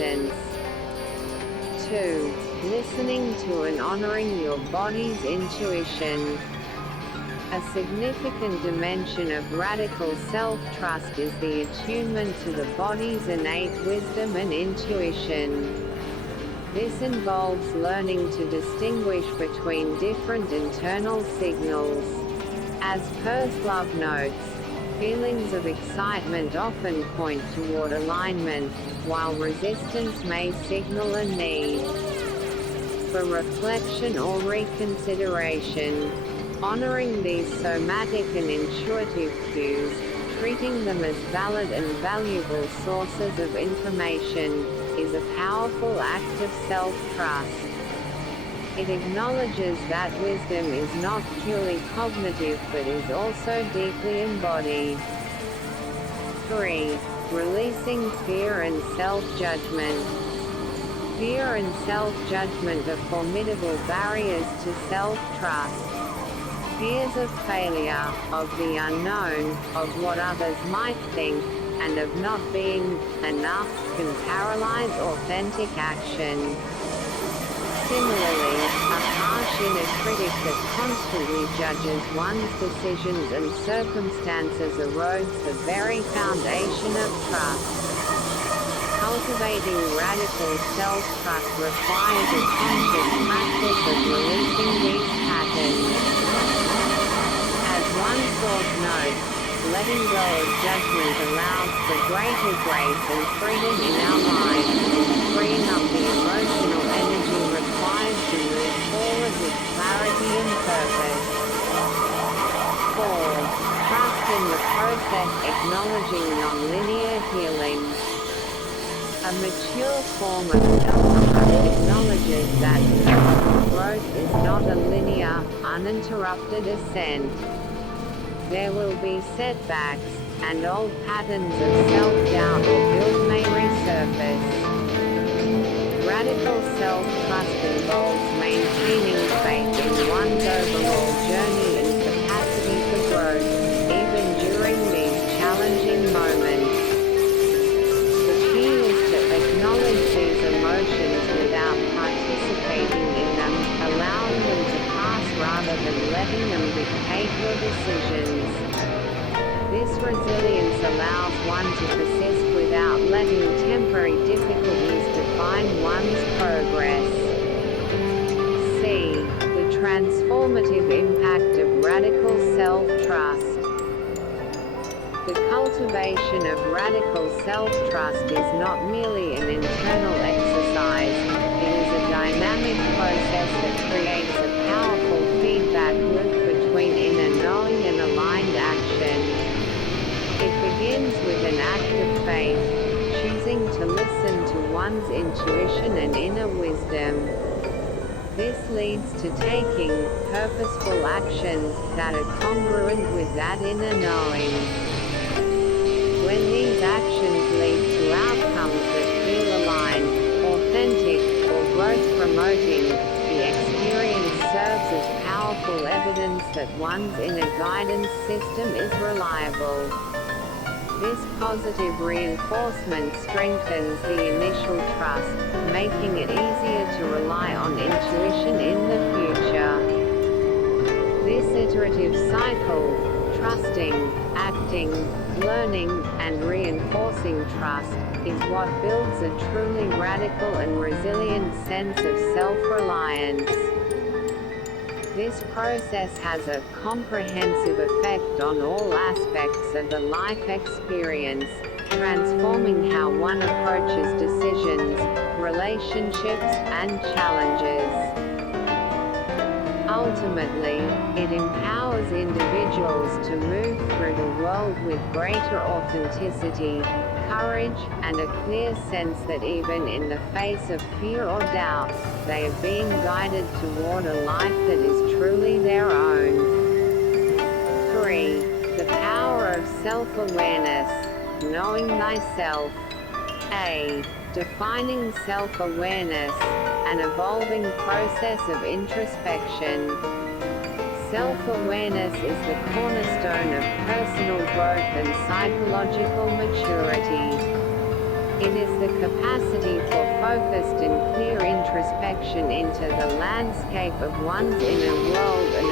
existence. 2. Listening to and honoring your body's intuition. A significant dimension of radical self-trust is the attunement to the body's innate wisdom and intuition. This involves learning to distinguish between different internal signals. As Love notes, feelings of excitement often point toward alignment, while resistance may signal a need for reflection or reconsideration. Honoring these somatic and intuitive cues, treating them as valid and valuable sources of information, is a powerful act of self-trust. It acknowledges that wisdom is not purely cognitive but is also deeply embodied. 3. Releasing fear and self-judgment. Fear and self-judgment are formidable barriers to self-trust. Fears of failure, of the unknown, of what others might think, and of not being enough can paralyze authentic action. Similarly, a harsh inner critic that constantly judges one's decisions and circumstances erodes the very foundation of trust. Cultivating radical self-trust requires a conscious practice of releasing these patterns. As one source notes, letting go of judgment allows for greater grace and freedom in our lives, freeing up the emotional energy required to move forward with clarity and purpose. 4. Trust in the process, acknowledging non-linear healing. A mature form of self-trust acknowledges that personal growth is not a linear, uninterrupted ascent. There will be setbacks, and old patterns of self-doubt or guilt may resurface. Radical self-trust involves maintaining faith in one's overall journey and capacity for growth, even during these challenging moments. The key is to acknowledge these emotions without participating in them, allowing them to pass rather than letting them dictate your decisions. This resilience allows one to persist without letting temporary difficulties define one's progress. C. The transformative impact of radical self-trust. The cultivation of radical self-trust is not merely an internal exercise, it is a dynamic process that creates a powerful feedback loop between inner knowing and aligned action. It begins with an act of faith, choosing to listen to one's intuition and inner wisdom. This leads to taking purposeful actions that are congruent with that inner knowing. When these actions lead to outcomes that feel aligned, authentic, or growth-promoting, the experience serves as powerful evidence that one's inner guidance system is reliable. This positive reinforcement strengthens the initial trust, making it easier to rely on intuition in the future. This iterative cycle, trusting, acting, learning, and reinforcing trust, is what builds a truly radical and resilient sense of self-reliance. This process has a comprehensive effect on all aspects of the life experience, transforming how one approaches decisions, relationships, and challenges. Ultimately, it empowers individuals to move through the world with greater authenticity, courage, and a clear sense that even in the face of fear or doubt, they are being guided toward a life that is truly their own. 3. The power of self-awareness, knowing thyself. A. Defining self-awareness, an evolving process of introspection. Self-awareness is the cornerstone of personal growth and psychological maturity. It is the capacity for focused and clear introspection into the landscape of one's inner world and